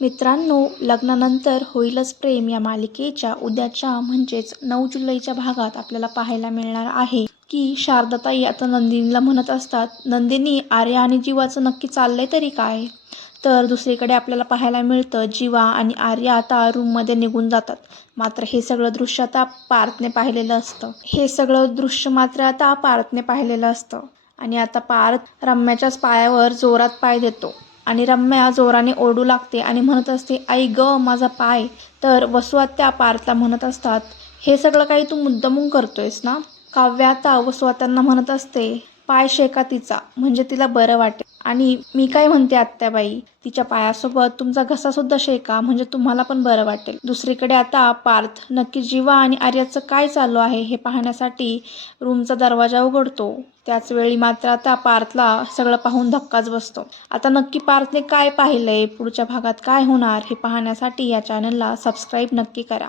मित्रांनो, लग्नानंतर होईलच प्रेम या मालिकेच्या उद्याच्या म्हणजेच 9 जुलैच्या भागात आपल्याला पाहायला मिळणार आहे की शारदाताई आता नंदिनीला म्हणत असतात, नंदिनी, आर्या आणि जीवाचं नक्की चाललंय तरी काय? तर दुसरीकडे आपल्याला पाहायला मिळतं जीवा आणि आर्या आता रूममध्ये निघून जातात. मात्र हे सगळं दृश्य आता पार्थने पाहिलेलं असतं आणि आता पार्थ रम्याच्याच पायावर जोरात पाय देतो आणि रम्या जोराने ओरडू लागते आणि म्हणत असते, आई ग माझा पाय. तर वसू आत्या पार्थला म्हणत असतात, हे सगळं काही तू मुद्दामून करतोयस ना? काव्या आता वसू आत्यांना म्हणत असते, पाय शेका तिचा म्हणजे तिला बरं वाटेल. आणि मी काय म्हणते आत्याबाई, तिच्या पायासोबत तुमचा घसा सुद्धा शेका म्हणजे तुम्हाला पण बरं वाटेल. दुसरीकडे आता पार्थ नक्की जीवा आणि आर्याचं काय चालू आहे हे पाहण्यासाठी रूमचा दरवाजा उघडतो. त्याच वेळी मात्र आता पार्थला सगळं पाहून धक्काच बसतो. आता नक्की पार्थने काय पाहिलंय, पुढच्या भागात काय होणार हे पाहण्यासाठी या चॅनलला सबस्क्राईब नक्की करा.